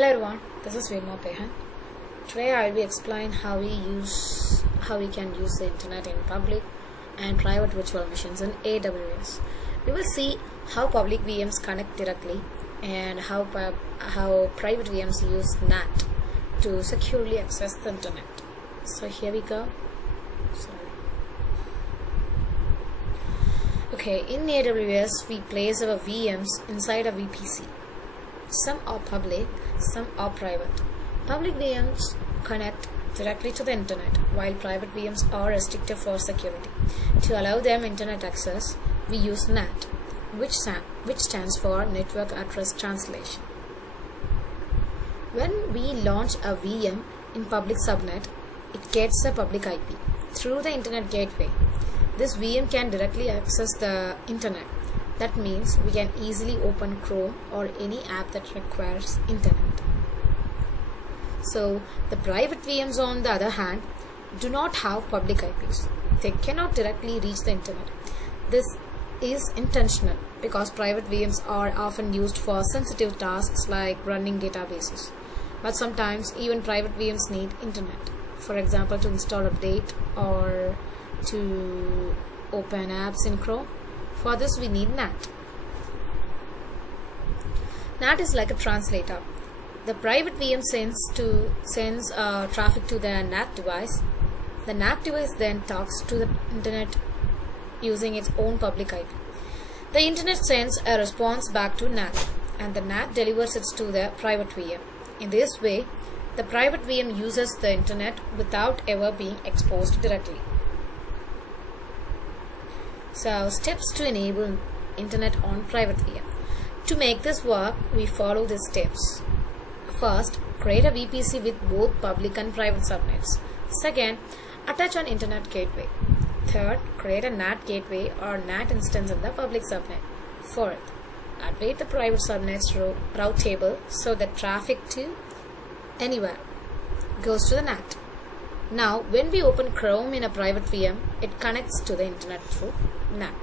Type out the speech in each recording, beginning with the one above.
Hello everyone, this is Venma Pehan. Today I will be explain how we can use the internet in public and private virtual machines in AWS. We will see how public VMs connect directly and how private VMs use NAT to securely access the internet. So here we go. Okay, in AWS we place our VMs inside a VPC. Some are public, some are private. Public VMs connect directly to the internet, while private VMs are restricted for security. To allow them internet access, we use NAT, which stands for Network Address Translation. When we launch a VM in public subnet, it gets a public IP through the internet gateway. This VM can directly access the internet. That means we can easily open Chrome or any app that requires internet. So the private VMs, on the other hand, do not have public IPs. They cannot directly reach the internet. This is intentional because private VMs are often used for sensitive tasks like running databases. But sometimes even private VMs need internet. For example, to install update or to open apps in Chrome. For this we need NAT. NAT is like a translator. The private VM sends traffic to the NAT device. The NAT device then talks to the internet using its own public IP. The internet sends a response back to NAT, and the NAT delivers it to the private VM. In this way, the private VM uses the internet without ever being exposed directly. So, steps to enable internet on private VM. To make this work, we follow these steps. First, create a VPC with both public and private subnets. Second, attach an internet gateway. Third, create a NAT gateway or NAT instance in the public subnet. Fourth, update the private subnet's route table so that traffic to anywhere goes to the NAT. Now, when we open Chrome in a private VM, it connects to the internet through NAT.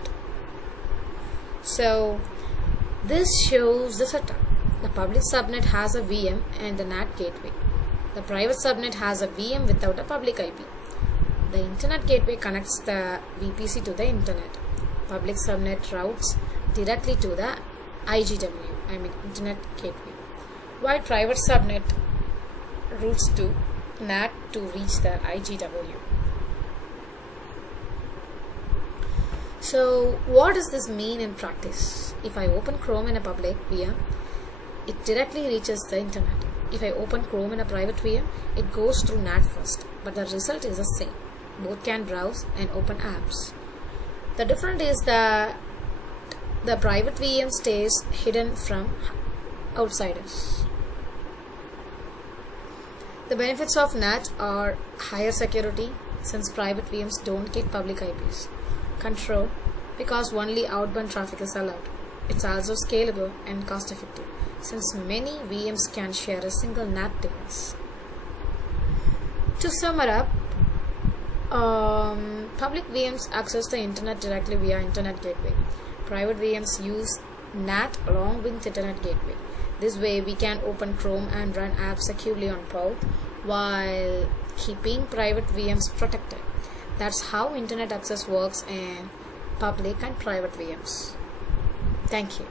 So, this shows the setup. The public subnet has a VM and the NAT gateway. The private subnet has a VM without a public IP. The internet gateway connects the VPC to the internet. Public subnet routes directly to the internet gateway, while private subnet routes to NAT to reach the IGW. So what does this mean in practice? If I open Chrome in a public VM, it directly reaches the internet. If I open Chrome in a private VM, it goes through NAT first, but the result is the same. Both can browse and open apps. The difference is that the private VM stays hidden from outsiders. The benefits of NAT are higher security since private VMs don't get public IPs. Control because only outbound traffic is allowed. It's also scalable and cost effective since many VMs can share a single NAT device. To sum it up, public VMs access the internet directly via internet gateway. Private VMs use NAT along with internet gateway. This way we can open Chrome and run apps securely on both while keeping private VMs protected. That's how internet access works in public and private VMs. Thank you.